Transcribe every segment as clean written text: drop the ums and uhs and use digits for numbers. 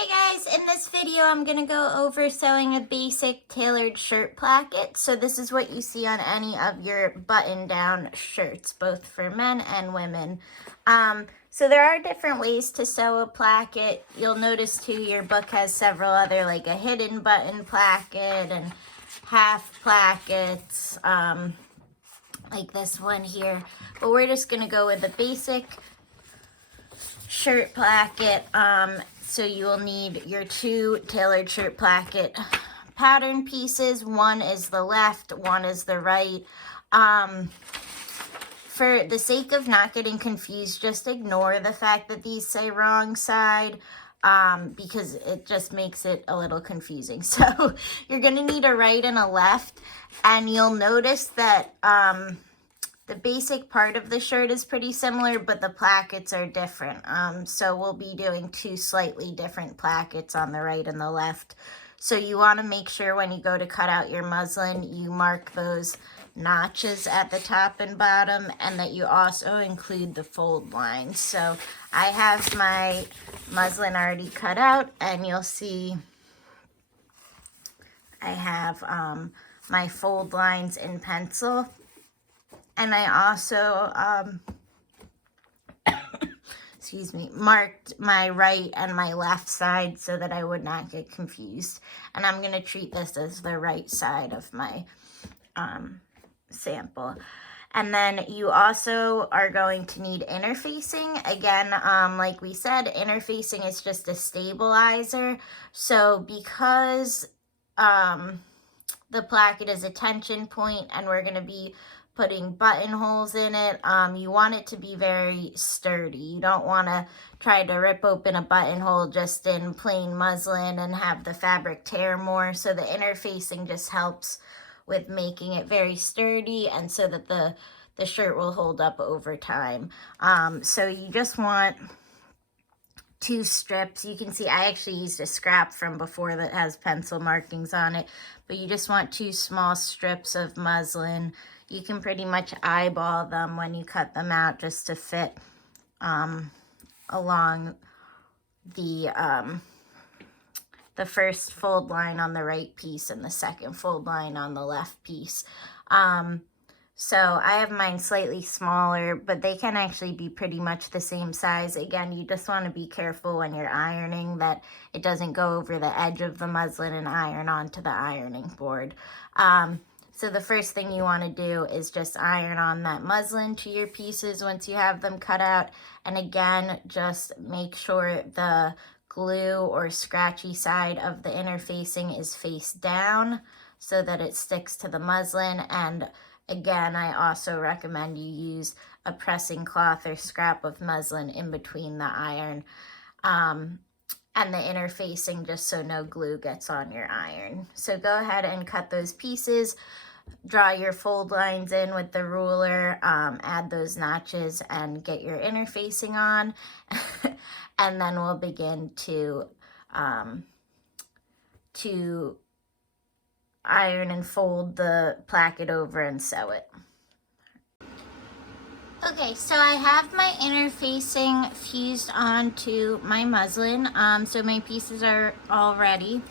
Hey guys, in this video I'm going to go over sewing a basic tailored shirt placket. So this is what you see on any of your button-down shirts, both for men and women. So there are different ways to sew a placket. You'll notice too your book has several other, like a hidden button placket and half plackets, like this one here. But we're just going to go with a basic shirt placket. So you will need your two tailored shirt placket pattern pieces. One is the left, one is the right. For the sake of not getting confused, just ignore the fact that these say wrong side, because it just makes it a little confusing. So you're gonna need a right and a left, and you'll notice that the basic part of the shirt is pretty similar, but the plackets are different. So we'll be doing two slightly different plackets on the right and the left. So you want to make sure when you go to cut out your muslin, you mark those notches at the top and bottom, and that you also include the fold lines. So I have my muslin already cut out, and you'll see I have my fold lines in pencil. And I also, excuse me, marked my right and my left side so that I would not get confused. And I'm going to treat this as the right side of my sample. And then you also are going to need interfacing. Again, like we said, interfacing is just a stabilizer. So because the placket is a tension point and we're going to be putting buttonholes in it, you want it to be very sturdy. You don't want to try to rip open a buttonhole just in plain muslin and have the fabric tear more. So the interfacing just helps with making it very sturdy, and so that the shirt will hold up over time. So you just want two strips. You can see I actually used a scrap from before that has pencil markings on it, but you just want two small strips of muslin. You can pretty much eyeball them when you cut them out just to fit along the first fold line on the right piece and the second fold line on the left piece. So I have mine slightly smaller, but they can actually be pretty much the same size. Again, you just want to be careful when you're ironing that it doesn't go over the edge of the muslin and iron onto the ironing board. So the first thing you want to do is just iron on that muslin to your pieces once you have them cut out. And again, just make sure the glue or scratchy side of the interfacing is face down so that it sticks to the muslin. And again, I also recommend you use a pressing cloth or scrap of muslin in between the iron and the interfacing, just so no glue gets on your iron. So go ahead and cut those pieces. Draw your fold lines in with the ruler, add those notches, and get your interfacing on. And then we'll begin to iron and fold the placket over and sew it. Okay, so I have my interfacing fused onto my muslin, so my pieces are all ready.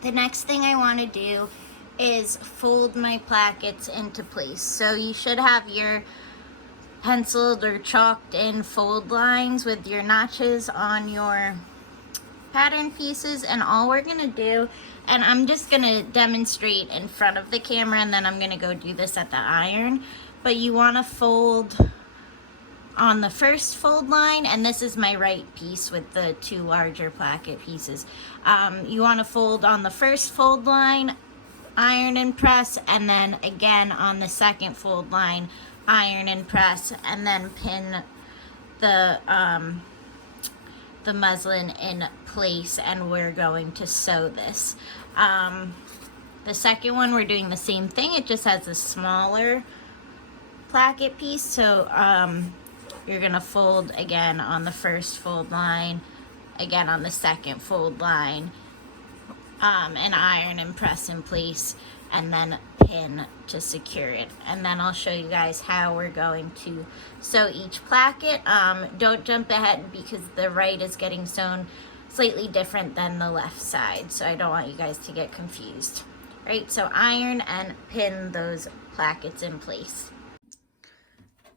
The next thing I want to do is fold my plackets into place. So you should have your penciled or chalked in fold lines with your notches on your pattern pieces, and all we're gonna do, and I'm just gonna demonstrate in front of the camera and then I'm gonna go do this at the iron, but you want to fold on the first fold line, and this is my right piece with the two larger placket pieces. You want to fold on the first fold line, iron and press, and then again on the second fold line, iron and press, and then pin the muslin in place, and we're going to sew this. The second one, we're doing the same thing, it just has a smaller placket piece. So you're gonna fold again on the first fold line, again on the second fold line, and iron and press in place, and then pin to secure it. And then I'll show you guys how we're going to sew each placket. Don't jump ahead because the right is getting sewn slightly different than the left side, so I don't want you guys to get confused. All right, so iron and pin those plackets in place.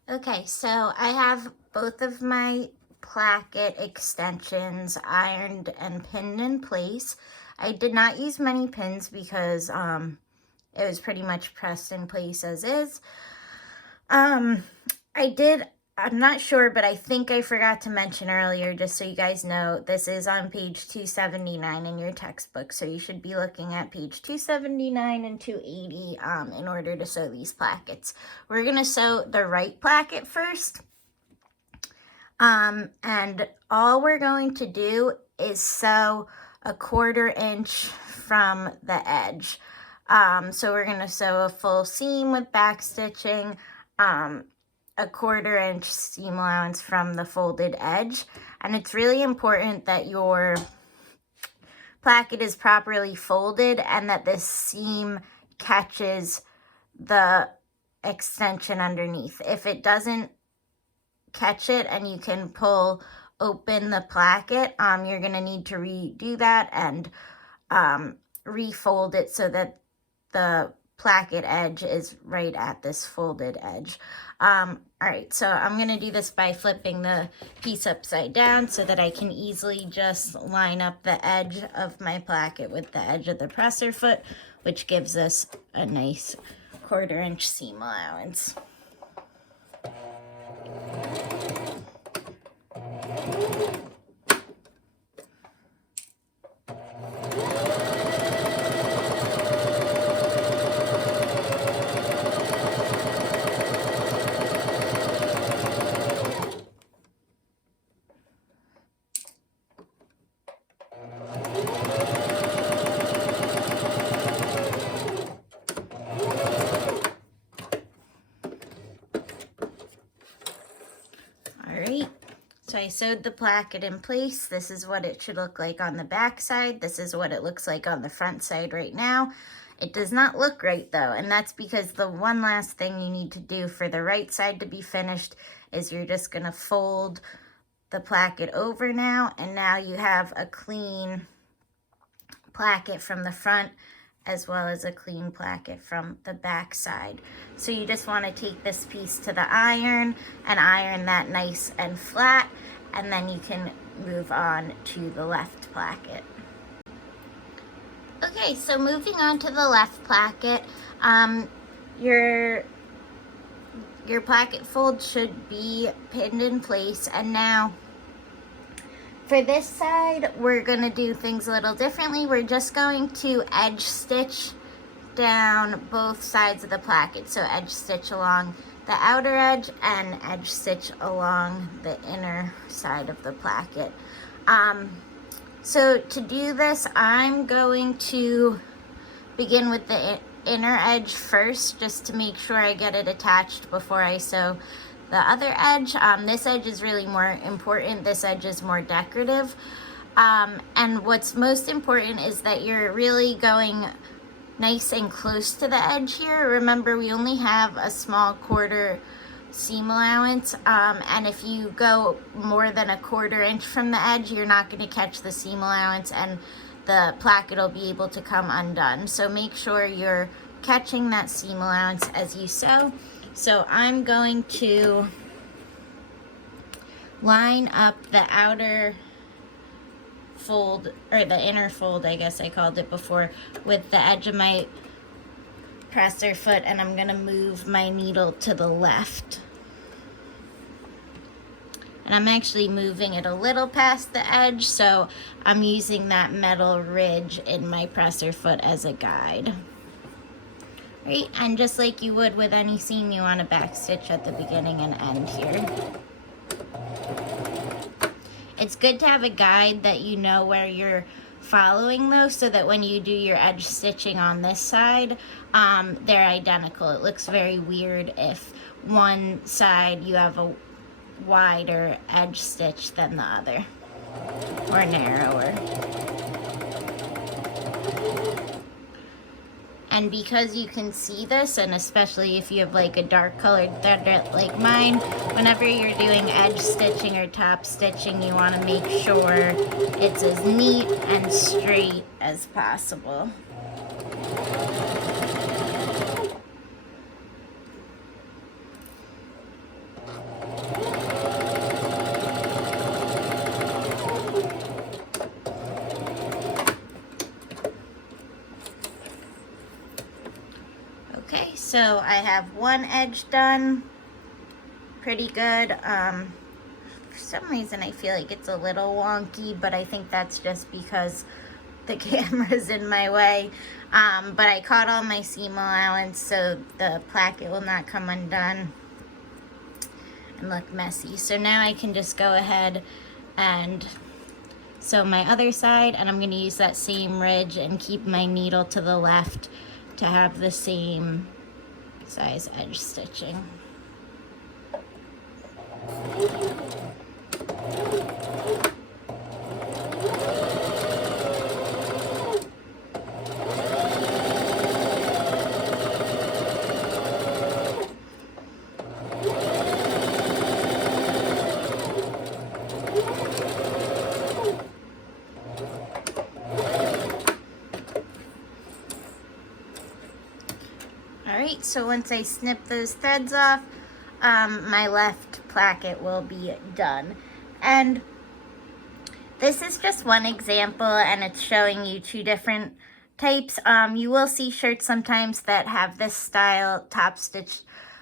Okay, so I have both of my placket extensions ironed and pinned in place. I did not use many pins because it was pretty much pressed in place as is. I'm not sure, but I think I forgot to mention earlier, just so you guys know, this is on page 279 in your textbook. So you should be looking at page 279 and 280 in order to sew these plackets. We're going to sew the right placket first. And all we're going to do is sew a 1/4 inch from the edge. So we're going to sew a full seam with back stitching, a 1/4 inch seam allowance from the folded edge. And it's really important that your placket is properly folded and that this seam catches the extension underneath. If it doesn't catch it and you can pull open the placket, you're going to need to redo that and refold it so that the placket edge is right at this folded edge. All right, so I'm going to do this by flipping the piece upside down so that I can easily just line up the edge of my placket with the edge of the presser foot, which gives us a nice 1/4 inch seam allowance. So I sewed the placket in place. This is what it should look like on the back side. This is what it looks like on the front side right now. It does not look right though, and that's because the one last thing you need to do for the right side to be finished is you're just gonna fold the placket over now, and now you have a clean placket from the front as well as a clean placket from the back side. So you just want to take this piece to the iron and iron that nice and flat, and then you can move on to the left placket. Okay, so moving on to the left placket, your placket fold should be pinned in place, and now for this side, we're going to do things a little differently. We're just going to edge stitch down both sides of the placket. So edge stitch along the outer edge and edge stitch along the inner side of the placket. So to do this, I'm going to begin with the inner edge first, just to make sure I get it attached before I sew the other edge. This edge is really more important. This edge is more decorative. And what's most important is that you're really going nice and close to the edge here. Remember, we only have a small 1/4 seam allowance. And if you go more than a 1/4 inch from the edge, you're not going to catch the seam allowance and the placket will be able to come undone. So make sure you're catching that seam allowance as you sew. So I'm going to line up the outer fold, or the inner fold, I guess I called it before, with the edge of my presser foot, and I'm going to move my needle to the left. And I'm actually moving it a little past the edge, so I'm using that metal ridge in my presser foot as a guide. Right, and just like you would with any seam, you want to back stitch at the beginning and end here. It's good to have a guide that you know where you're following though, so that when you do your edge stitching on this side, they're identical. It looks very weird if one side you have a wider edge stitch than the other, or narrower. And because you can see this, and especially if you have like a dark colored thread like mine, whenever you're doing edge stitching or top stitching, you want to make sure it's as neat and straight as possible. Okay, so I have one edge done, pretty good. For some reason I feel like it's a little wonky, but I think that's just because the camera's in my way. But I caught all my seam allowance so the placket will not come undone and look messy. So now I can just go ahead and sew my other side, and I'm going to use that same ridge and keep my needle to the left to have the same size edge stitching. Alright, so once I snip those threads off, my left placket will be done. And this is just one example, and it's showing you two different types. You will see shirts sometimes that have this style top stitch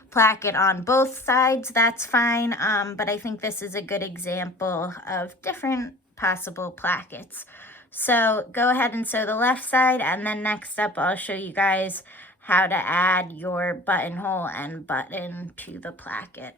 placket on both sides. That's fine, but I think this is a good example of different possible plackets. So go ahead and sew the left side, and then next up I'll show you guys how to add your buttonhole and button to the placket.